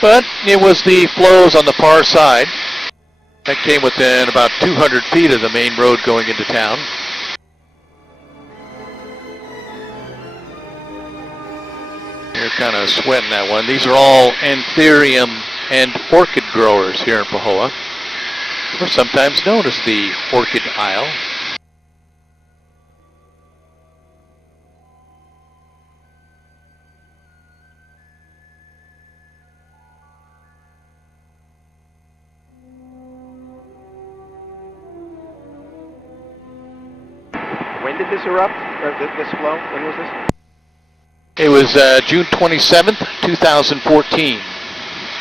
But it was the flows on the far side that came within about 200 feet of the main road going into town. You're kind of sweating that one. These are all anthurium and orchid growers here in Pahoa. Or sometimes known as the Orchid Isle. When did this erupt, or this flow? When was this? It was June 27th, 2014.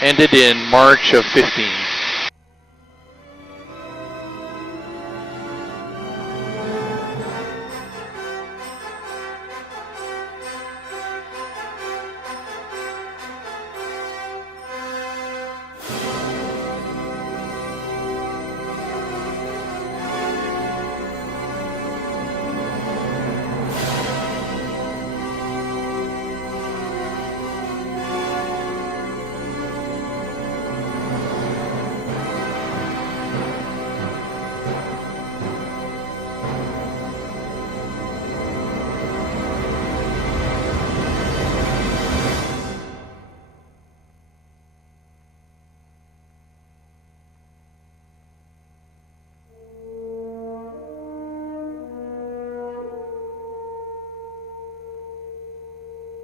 Ended in March of 15.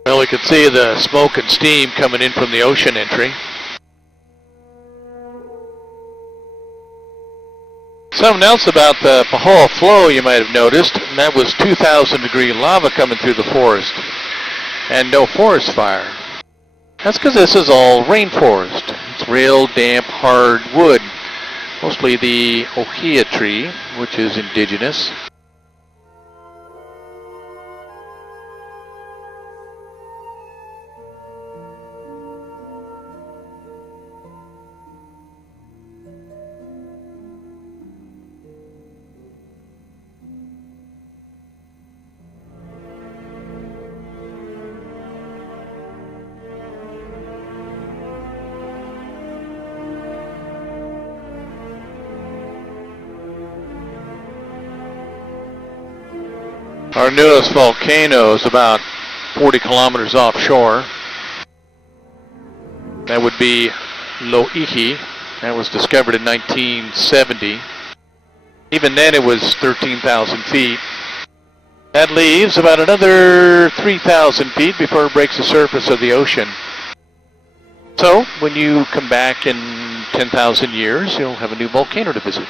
Well, we can see the smoke and steam coming in from the ocean entry. Something else about the Pahoa flow you might have noticed, and that was 2,000 degree lava coming through the forest, and no forest fire. That's because this is all rainforest. It's real damp, hard wood, mostly the ohia tree, which is indigenous. Our newest volcano is about 40 kilometers offshore. That would be Loihi. That was discovered in 1970. Even then it was 13,000 feet. That leaves about another 3,000 feet before it breaks the surface of the ocean. So when you come back in 10,000 years, you'll have a new volcano to visit.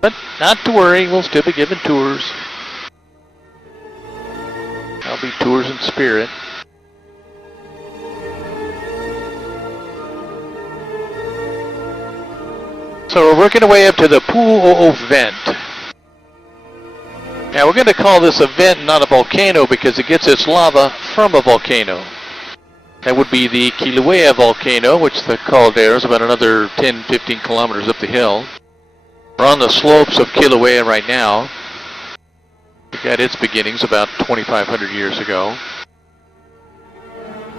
But not to worry, we'll still be giving tours. I'll be tours in spirit. So we're working our way up to the Pu'u'o vent. Now we're going to call this a vent, not a volcano, because it gets its lava from a volcano. That would be the Kilauea volcano, which the caldera is about another 10-15 kilometers up the hill. We're on the slopes of Kilauea right now. It got its beginnings about 2,500 years ago.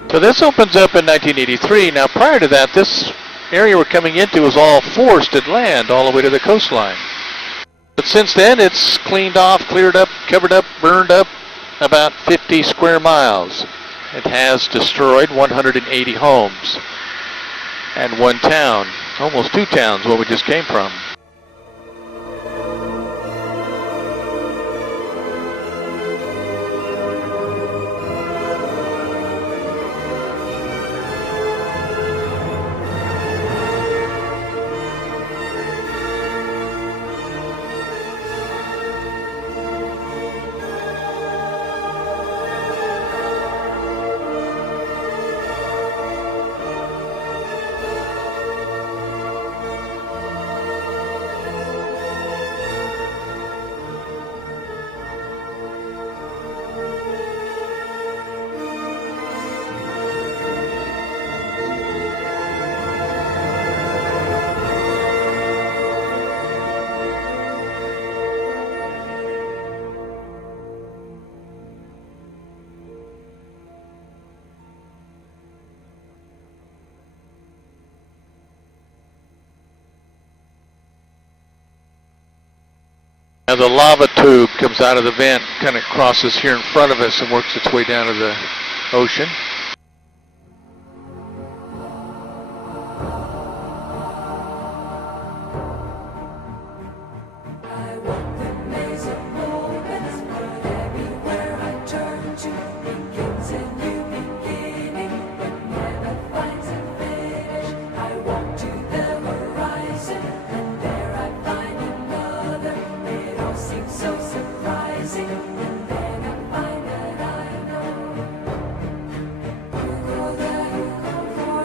So this opens up in 1983. Now prior to that, this area we're coming into was all forested land all the way to the coastline. But since then, it's cleaned off, cleared up, covered up, burned up about 50 square miles. It has destroyed 180 homes and one town, almost two towns where we just came from. Now the lava tube comes out of the vent, kind of crosses here in front of us and works its way down to the ocean.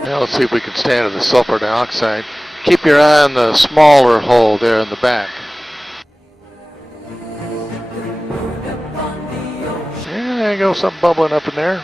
Now let's see if we can stay out of the sulfur dioxide. Keep your eye on the smaller hole there in the back. Yeah, there you go, something bubbling up in there.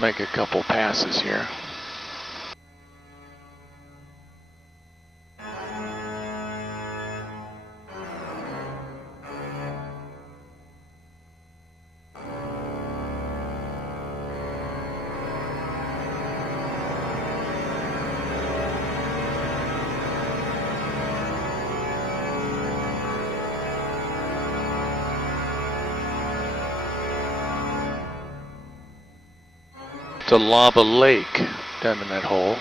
Make a couple passes here. It's a lava lake down in that hole.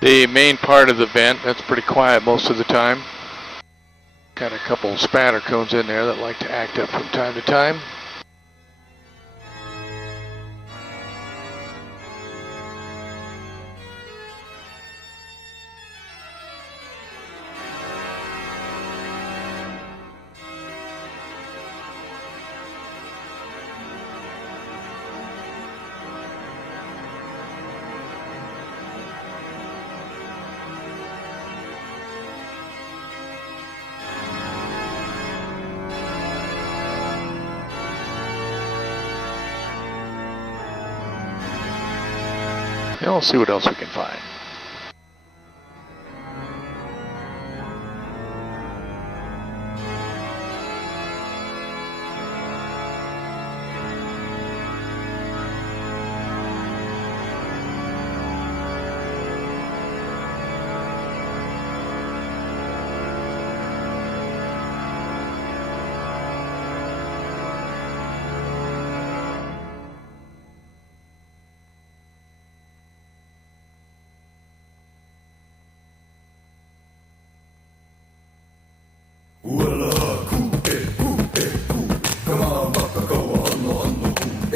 The main part of the vent, that's pretty quiet most of the time. Got a couple spatter cones in there that like to act up from time to time. And we'll see what else we can find.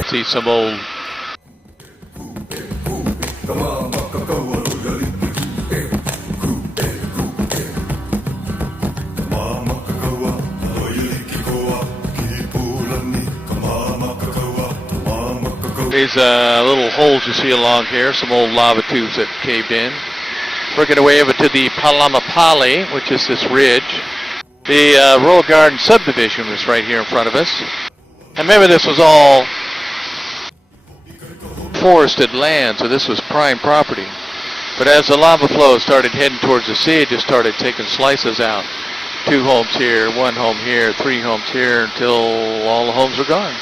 See some old these little holes you see along here, some old lava tubes that caved in. Working our way over to the Palamapali, which is this ridge. The Royal Garden subdivision was right here in front of us. And remember, this was all forested land, so this was prime property. But as the lava flow started heading towards the sea, it just started taking slices out. 2 homes here, 1 home here, 3 homes here, until all the homes were gone.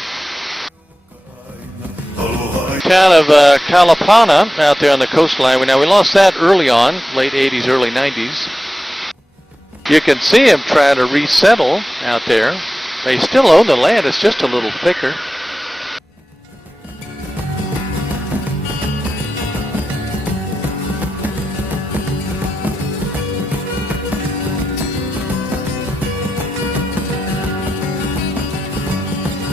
Town of Kalapana out there on the coastline. Now we lost that early on, late 80s, early 90s. You can see them trying to resettle out there. They still own the land, it's just a little thicker.